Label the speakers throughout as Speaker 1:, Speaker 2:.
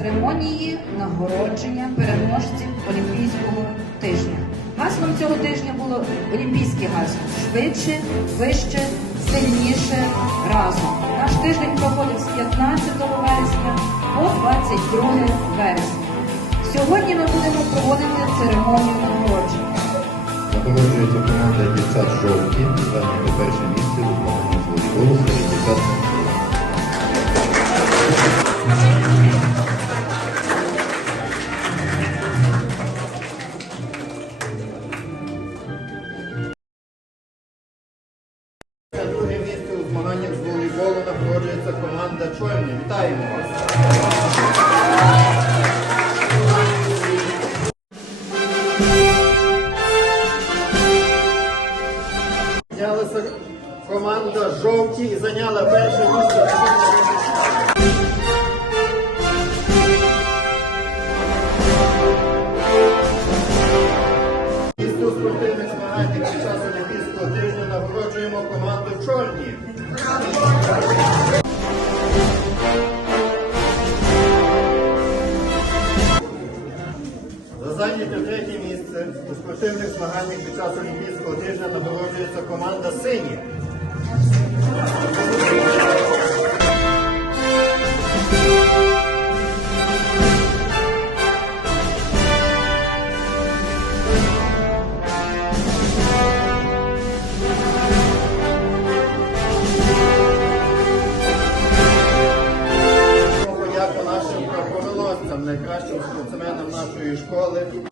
Speaker 1: церемонії нагородження переможців Олімпійського тижня. Гаслом цього тижня було олімпійське гасло швидше, вище, сильніше разом. Наш тиждень проходить з 15 вересня по 22 вересня. Сьогодні ми будемо проводити церемонію нагородження.
Speaker 2: Нагороджується команда дівчат жовті, зайняли перше
Speaker 3: команда Вітаємо вас! Знялася команда жовті і зайняла перше місце. Місто спортивних змаганнях під час Олімпійського тижня нагороджуємо команду Чорні. У спортивних змаганнях під час Олімпійського тижня нагороджується команда Сині. Найкращим спортсменам нашої школи.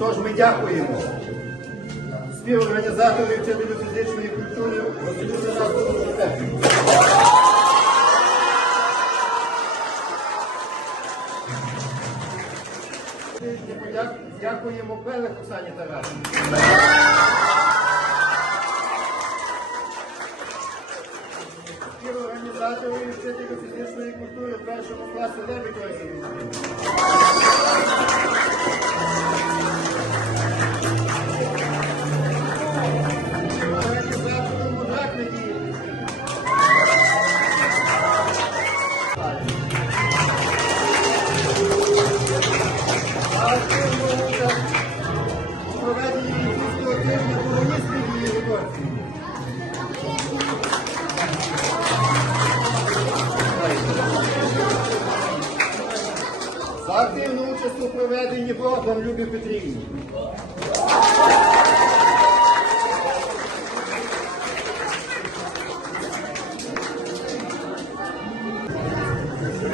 Speaker 3: Отож, ми дякуємо співорганізатору вчителю фізичної культури Василю Тарасову Жовтеху. Дякуємо Пелих Оксані Тарасовні. Співорганізатору і вчителю фізичної культури першого класу Лебідь Ользі проведенні Богом Любі Петрівні.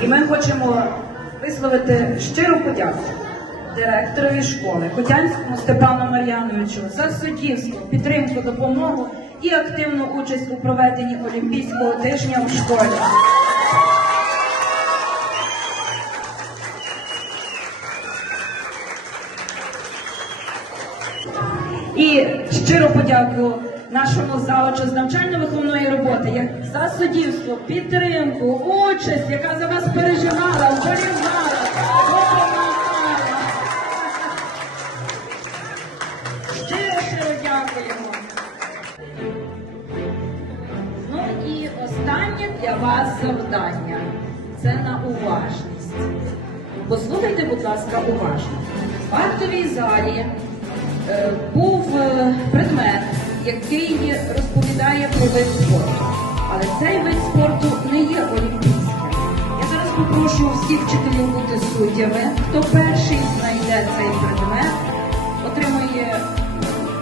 Speaker 1: І ми хочемо висловити щиру подяку директорові школи Хотянському Степану Мар'яновичу за суддівську підтримку, допомогу і активну участь у проведенні Олімпійського тижня у школі. І щиро подякую нашому завучу з навчально-виховної роботи за суддівство, підтримку, участь, яка за вас переживала, вболівала, допомагала. Щиро, щиро дякуємо. Ну і останнє для вас завдання. Це на уважність. Послухайте, будь ласка, уважно. В актовій залі був е, предмет, який розповідає про вид спорту. Але цей вид спорту не є олімпійським. Я зараз попрошу всіх вчителів бути суддями. Хто перший знайде цей предмет, отримує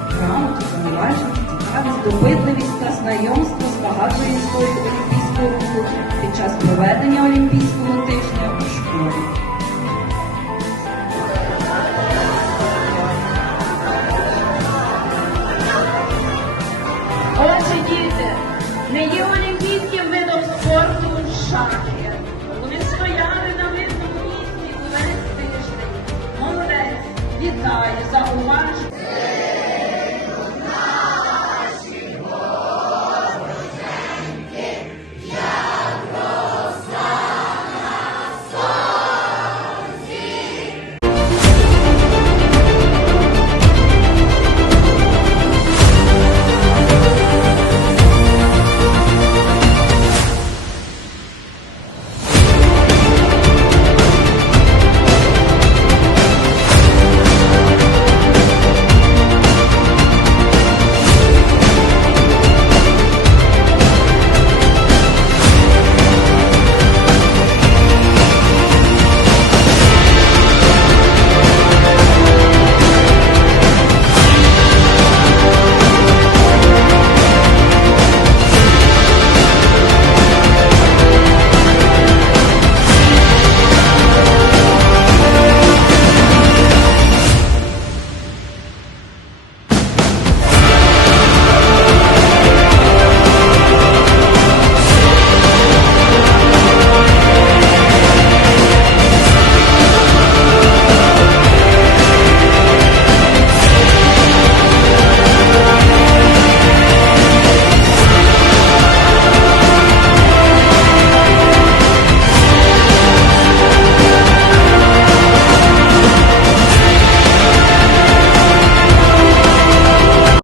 Speaker 1: грамоту, повноважність, цікавість, допитливість та знайомство з багатою історією олімпійського руху під час проведення олімпійського тижня у школі. humanos